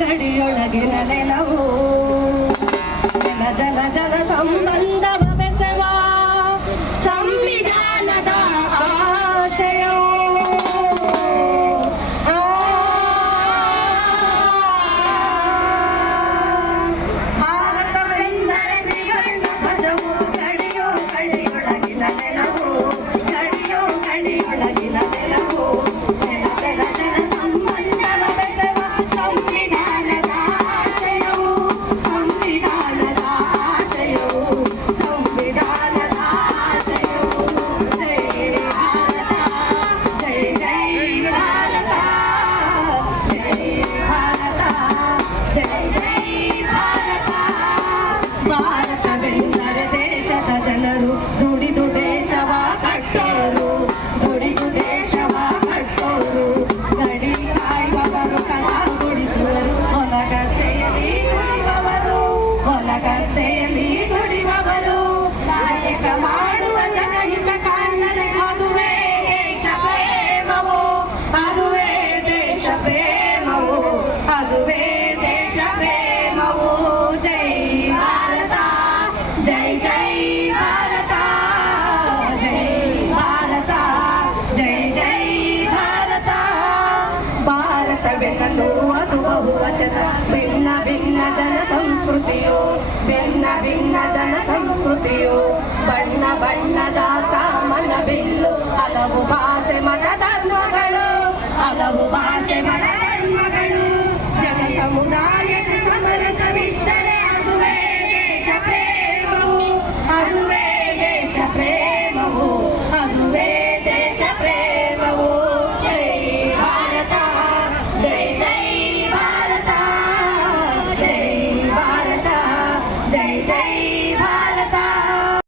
ಗಡಿಯೊಳಗಿನ ನೆಲವು ಜಲ ಜಲ ಜಲ ಸಂಬಂಧವ ಬೆಸವ ಸಂವಿಧಾನದ ಆಶಯವು ಭಾರತವೆಂದರೆ ತ್ರಿವರ್ಣ ಧ್ವಜವು ಗಡಿಯೋ ಗಡಿಯೊಳಗಿನ ನೆಲವು ಗಡಿಯೋ ಗಡಿಯೊಳಗಿನ ನೆಲವು ಜಲ ಜಲ ಜಲ ಸಂಬಂಧವ ಬೆಸವ ಸಂವಿಧಾನದ ಆಶಯವು ಸಂವಿಧಾನದ ಆಶಯವು ಸಂವಿಧಾನದ ಆಶಯವು ಜೈ ಭಾರತ ಜೈ ಜೈ ಭಾರತ ಜೈ ಭಾರತ ಜೈ ಜೈ ಭಾರತ ಭಾರತವೆಂದರೆ ದೇಶದ ಜನರು ದುಡಿದು ದೇಶವ ಕಟ್ಟೋರು ದುಡಿದು ದೇಶವ ಕಟ್ಟೋರು ಗಡಿ ಕಾಯುವವರು ಕಸ ಗುಡಿಸುವರು ಹೊಲಗದ್ದೆಯಲ್ಲಿ ದುಡಿಯುವವರು ಹೊಲಗದ್ದೆಯಲ್ಲಿ ದುಡಿಯುವವರು ನಾಯಕ ಮಾಡುವ ಜನಹಿತ ಕಾರಣರೆ ಅದುವೇ ದೇಶ ಪ್ರೇಮವು ಅದುವೇ ದೇಶ ಪ್ರೇಮವು ಅದುವೇ ದೇಶ ಪ್ರೇಮವು ಜೈ ಭಾರತ ಜೈ ಜೈ ಭಾರತ ಜೈ ಭಾರತ ಜೈ ಜೈ ಭಾರತ ಭಾರತವೆನ್ನಲು ಅದು ಬಹುವಚನ ಭಿನ್ನ ಭಿನ್ನ ಜನ ಸಂಸ್ಕೃತಿಯು ಭಿನ್ನ ಭಿನ್ನ ಜನ ಸಂಸ್ಕೃತಿಯು ಬಣ್ಣ ಬಣ್ಣದ ಕಾಮನ ಬಿಲ್ಲು ಹಲವು ಭಾಷೆ ಮತ ಧರ್ಮಗಳು ಹಲವು ಭಾಷೆ ಮತ ಧರ್ಮಗಳು ಜನ ಸಮುದಾಯದ ಸಮರಸವಿದ್ದರೆ ಅದುವೇ ದೇಶ ಪ್ರೇಮವು ಅದುವೇ ದೇಶ ಪ್ರೇಮವು ಅದುವೇ ದೇಶ ಪ್ರೇಮವು ಜೈ ಭಾರತ ಜೈ ಜೈ ಭಾರತ ಜೈ ಭಾರತ ಜೈ ಜೈ ಭಾರತ